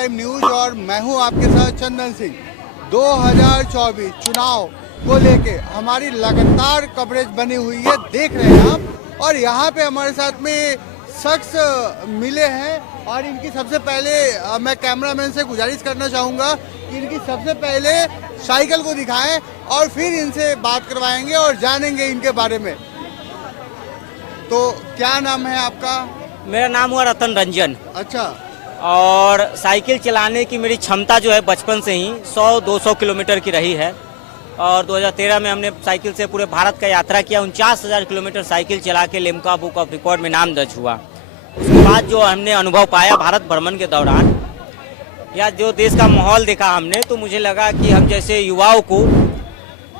Prime news और मैं हूं आपके साथ चंदन सिंह। 2024 चुनाव को लेके हमारी लगातार कवरेज बनी हुई है, देख रहे हैं आप। और यहाँ पे हमारे साथ में शख्स मिले हैं और इनकी सबसे पहले मैं कैमरामैन से गुजारिश करना चाहूँगा कि इनकी सबसे पहले साइकिल को दिखाएं और फिर इनसे बात करवाएंगे और जानेंगे इनके बारे में। तो क्या नाम है आपका? मेरा नाम हुआ रतन रंजन। अच्छा। और साइकिल चलाने की मेरी क्षमता जो है बचपन से ही 100-200 किलोमीटर की रही है। और 2013 में हमने साइकिल से पूरे भारत का यात्रा किया। 49,000 किलोमीटर साइकिल चला के लिम्का बुक ऑफ रिकॉर्ड में नाम दर्ज हुआ। उसके बाद जो हमने अनुभव पाया भारत भ्रमण के दौरान या जो देश का माहौल देखा हमने, तो मुझे लगा कि हम जैसे युवाओं को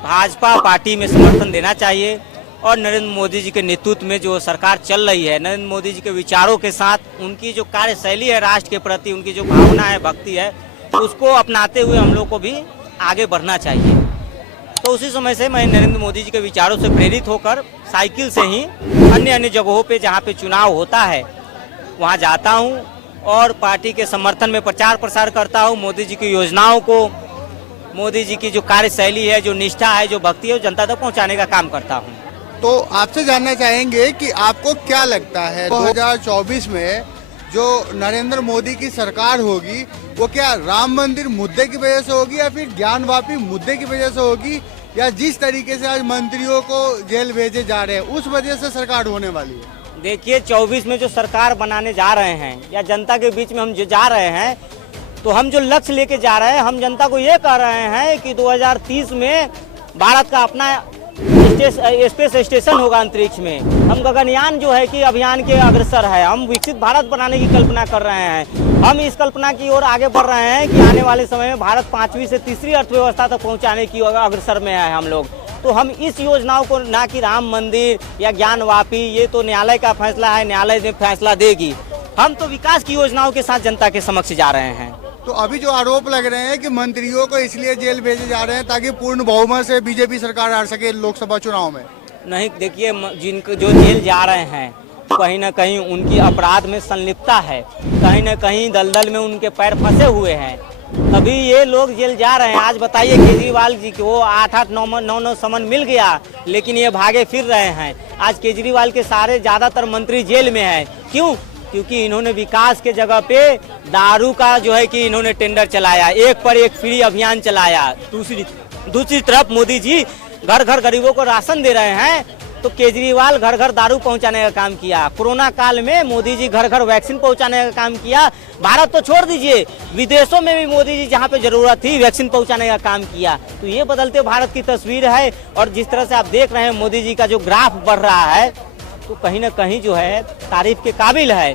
भाजपा पार्टी में समर्थन देना चाहिए। और नरेंद्र मोदी जी के नेतृत्व में जो सरकार चल रही है, नरेंद्र मोदी जी के विचारों के साथ उनकी जो कार्यशैली है राष्ट्र के प्रति, उनकी जो भावना है, भक्ति है, उसको अपनाते हुए हम लोग को भी आगे बढ़ना चाहिए। तो उसी समय से मैं नरेंद्र मोदी जी के विचारों से प्रेरित होकर साइकिल से ही अन्य अन्य जगहों पे जहाँ पे चुनाव होता है वहाँ जाता हूँ और पार्टी के समर्थन में प्रचार प्रसार करता हूँ। मोदी जी की योजनाओं को, मोदी जी की जो कार्यशैली है, जो निष्ठा है, जो भक्ति है, वो जनता तक पहुँचाने का काम करता हूँ। तो आपसे जानना चाहेंगे कि आपको क्या लगता है 2024 में जो नरेंद्र मोदी की सरकार होगी वो क्या राम मंदिर मुद्दे की वजह से होगी या फिर ज्ञानवापी मुद्दे की वजह से होगी, या जिस तरीके से आज मंत्रियों को जेल भेजे जा रहे हैं उस वजह से सरकार होने वाली है? देखिए, 24 में जो सरकार बनाने जा रहे हैं या जनता के बीच में हम जो जा रहे हैं, तो हम जो लक्ष्य लेके जा रहे हैं, हम जनता को ये कह रहे हैं कि 2030 में भारत का अपना स्पेस स्टेशन होगा अंतरिक्ष में। हम गगनयान जो है कि अभियान के अग्रसर है। हम विकसित भारत बनाने की कल्पना कर रहे हैं। हम इस कल्पना की ओर आगे बढ़ रहे हैं कि आने वाले समय में भारत 5वीं से तीसरी अर्थव्यवस्था तक पहुंचाने की अग्रसर में है हम लोग। तो हम इस योजनाओं को, ना कि राम मंदिर या ज्ञानवापी, ये तो न्यायालय का फैसला है, न्यायालय में फैसला देगी। हम तो विकास की योजनाओं के साथ जनता के समक्ष जा रहे हैं। तो अभी जो आरोप लग रहे हैं कि मंत्रियों को इसलिए जेल भेजे जा रहे हैं ताकि पूर्ण बहुमत से बीजेपी सरकार हार सके लोकसभा चुनाव में। नहीं, देखिए, जिनको जो जेल जा रहे हैं कहीं ना कहीं उनकी अपराध में संलिप्तता है, कहीं ना कहीं दलदल में उनके पैर फंसे हुए हैं, तभी ये लोग जेल जा रहे हैं। आज बताइए, केजरीवाल जी को 8-8, 9-9 समन मिल गया, लेकिन ये भागे फिर रहे हैं। आज केजरीवाल के सारे ज्यादातर मंत्री जेल में हैं। क्यों? क्योंकि इन्होंने विकास के जगह पे दारू का जो है कि इन्होंने टेंडर चलाया, एक पर एक फ्री अभियान चलाया। दूसरी तरफ मोदी जी घर घर गरीबों को राशन दे रहे हैं, तो केजरीवाल घर घर दारू पहुंचाने का काम किया। कोरोना काल में मोदी जी घर घर वैक्सीन पहुंचाने का काम किया। भारत तो छोड़ दीजिए, विदेशों में भी मोदी जी जहां पे जरूरत थी वैक्सीन पहुंचाने का काम किया। तो ये बदलते भारत की तस्वीर है। और जिस तरह से आप देख रहे हैं मोदी जी का जो ग्राफ बढ़ रहा है, तो कहीं ना कहीं जो है तारीफ के काबिल है।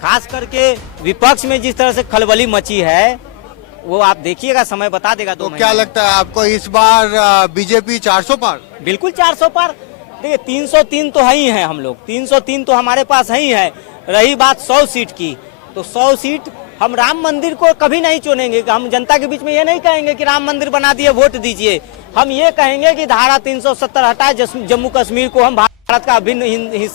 खास करके विपक्ष में जिस तरह से खलबली मची है, वो आप देखिएगा, समय बता देगा। तो क्या लगता है आपको इस बार बीजेपी 400 पार? बिल्कुल 400 पार। देखिए, 303 तो है ही है, हम लोग 303 तो हमारे पास है ही है। रही बात 100 सीट की, तो 100 सीट हम राम मंदिर को कभी नहीं चुनेंगे। हम जनता के बीच में ये नहीं कहेंगे कि राम मंदिर बना दिए, वोट दीजिए। हम ये कहेंगे कि धारा 370 हटाए, जम्मू कश्मीर को हम भारत का अभिन्न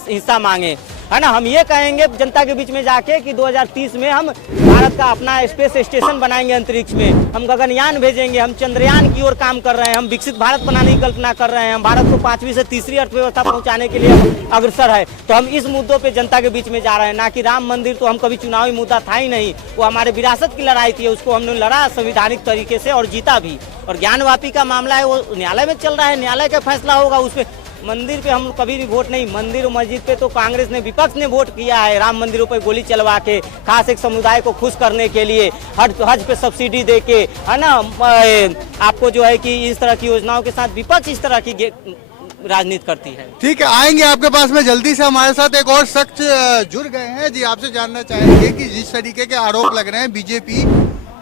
हिस्सा मांगे, है ना। हम ये कहेंगे जनता के बीच में जाके कि 2030 में हम भारत का अपना स्पेस स्टेशन बनाएंगे अंतरिक्ष में। हम गगनयान भेजेंगे, हम चंद्रयान की ओर काम कर रहे हैं, हम विकसित भारत बनाने की कल्पना कर रहे हैं। हम भारत को 5वीं से तीसरी अर्थव्यवस्था पहुंचाने के लिए अग्रसर है। तो हम इस मुद्दों पे जनता के बीच में जा रहे हैं, ना कि राम मंदिर तो हम कभी चुनावी मुद्दा था ही नहीं। वो हमारे विरासत की लड़ाई थी, उसको हमने लड़ा संवैधानिक तरीके से और जीता भी। और ज्ञानवापी का मामला है, वो न्यायालय में चल रहा है, न्यायालय का फैसला होगा उस पर। मंदिर पे हम कभी भी वोट नहीं, मंदिर और मस्जिद पे तो कांग्रेस ने, विपक्ष ने वोट किया है। राम मंदिरों पे गोली चलवा के, खास एक समुदाय को खुश करने के लिए, हज पे सब्सिडी दे के, है ना। आपको जो है कि इस तरह की योजनाओं के साथ विपक्ष इस तरह की राजनीति करती है। ठीक है, आएंगे आपके पास में जल्दी से। हमारे साथ एक और शख्स जुड़ गए हैं जी। आपसे जानना चाहेंगे कि जिस तरीके के आरोप लग रहे हैं बीजेपी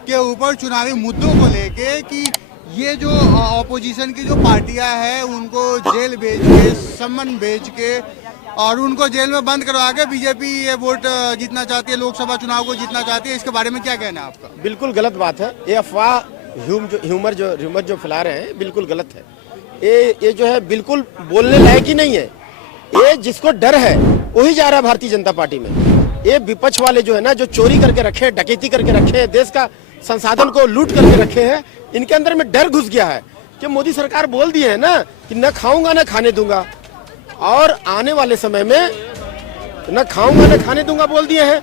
के ऊपर चुनावी मुद्दों को लेके, कि ये जो ऑपोजिशन की जो पार्टियां हैं उनको जेल भेज के, सम्मन भेज के और उनको जेल में बंद करवा के बीजेपी ये वोट जीतना चाहती है, लोकसभा चुनाव को जीतना चाहती है, इसके बारे में क्या कहना है आपका? बिल्कुल गलत बात है। ये अफवाह ह्यूमर जो फैला रहे हैं, बिल्कुल गलत है। ये जो है बिल्कुल बोलने लायक ही नहीं है। ये जिसको डर है वही जा रहा है भारतीय जनता पार्टी में। ये विपक्ष वाले जो है ना, जो चोरी करके रखे, डकैती करके रखे, देश का संसाधन को लूट करके रखे हैं, इनके अंदर में डर घुस गया है कि मोदी सरकार बोल दी है ना कि न खाऊंगा न खाने दूंगा, और आने वाले समय में न खाऊंगा न खाने दूंगा बोल दिए हैं।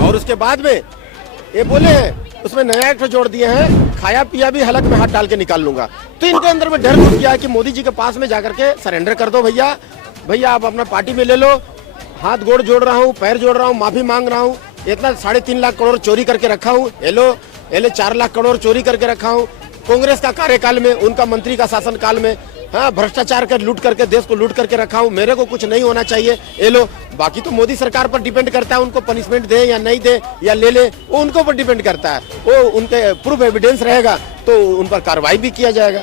और उसके बाद में ये बोले हैं, उसमें नया एक जोड़ दिए हैं, खाया पिया भी हलक में हाथ डाल के निकाल लूंगा। तो इनके अंदर में डर घुस गया है कि मोदी जी के पास में जाकर के सरेंडर कर दो भैया, भैया आप अपना पार्टी में ले लो, हाथ गोड़ जोड़ रहा हूँ, पैर जोड़ रहा हूँ, माफी मांग रहा हूँ, इतना 3.5 लाख करोड़ चोरी करके रखा हूँ, एले 4 लाख करोड़ चोरी करके रखा हूँ कांग्रेस का कार्यकाल में, उनका मंत्री का शासन काल में, हाँ भ्रष्टाचार कर लूट करके देश को लूट करके रखा हूँ, मेरे को कुछ नहीं होना चाहिए, ये लो। बाकी तो मोदी सरकार पर डिपेंड करता है, उनको पनिशमेंट दे या नहीं दे या ले, वो उनको ऊपर डिपेंड करता है। वो उनके प्रूफ एविडेंस रहेगा तो उन पर कार्रवाई भी किया जाएगा।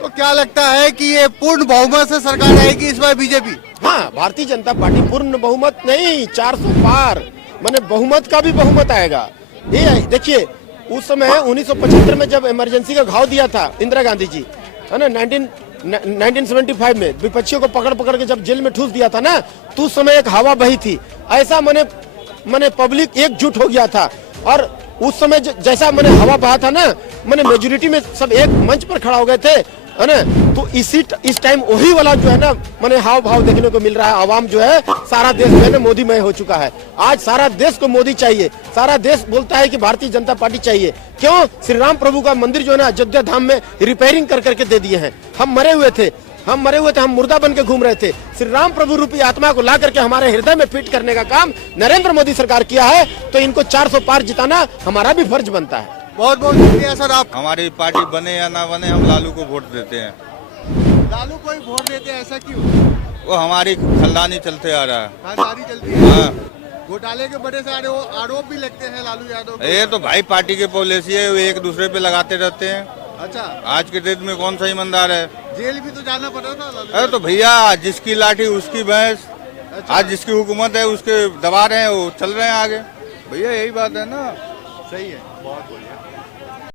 तो क्या लगता है कि ये पूर्ण बहुमत से सरकार आएगी इस बार बीजेपी? हाँ, भारतीय जनता पार्टी पूर्ण बहुमत नहीं, 400 पार, माने बहुमत का भी बहुमत आएगा। ये देखिए, उस समय 1975 में जब इमरजेंसी का घाव दिया था इंदिरा गांधी जी, है ना, 1975 में विपक्षियों को पकड़ पकड़ के जब जेल में ठूस दिया था ना, तो उस समय एक हवा बही थी, ऐसा माने पब्लिक एकजुट हो गया था। और उस समय जैसा माने हवा बहा था ना, माने मेजोरिटी में सब एक मंच पर खड़ा हो गए थे, है ना। तो इस टाइम वही वाला जो है ना, माने हाव भाव देखने को मिल रहा है। आवाम जो है सारा देश में ना मोदीमय हो चुका है। आज सारा देश को मोदी चाहिए, सारा देश बोलता है कि भारतीय जनता पार्टी चाहिए। क्यों? श्री राम प्रभु का मंदिर जो है ना अयोध्या धाम में रिपेयरिंग कर करके दे दिए हैं। हम मरे हुए थे, हम मुर्दा बन के घूम रहे थे। श्री राम प्रभु रूपी आत्मा को ला करके हमारे हृदय में फिट करने का काम नरेंद्र मोदी सरकार किया है, तो इनको 400 पार जिताना हमारा भी फर्ज बनता है। बहुत बहुत शुक्रिया सर। आप हमारी पार्टी बने या ना बने, हम लालू को वोट देते हैं। लालू को ही वोट देते हैं, ऐसा क्यों? वो हमारी खानदानी चलते आ रहा है। खानदानी चलती है। हाँ, घोटाले के बड़े सारे आरोप भी लगते हैं लालू यादव पे। ये तो भाई पार्टी की पॉलिसी है, वो एक दूसरे पे लगाते रहते हैं। अच्छा, आज के डेट में कौन सा ईमानदार है? जेल भी तो जाना पड़ा था लालू अरे तो भैया, जिसकी लाठी उसकी भैंस। अच्छा। आज जिसकी हुकूमत है उसके दबा रहे हैं, वो चल रहे हैं आगे। भैया यही बात है ना। सही है, बहुत बढ़िया।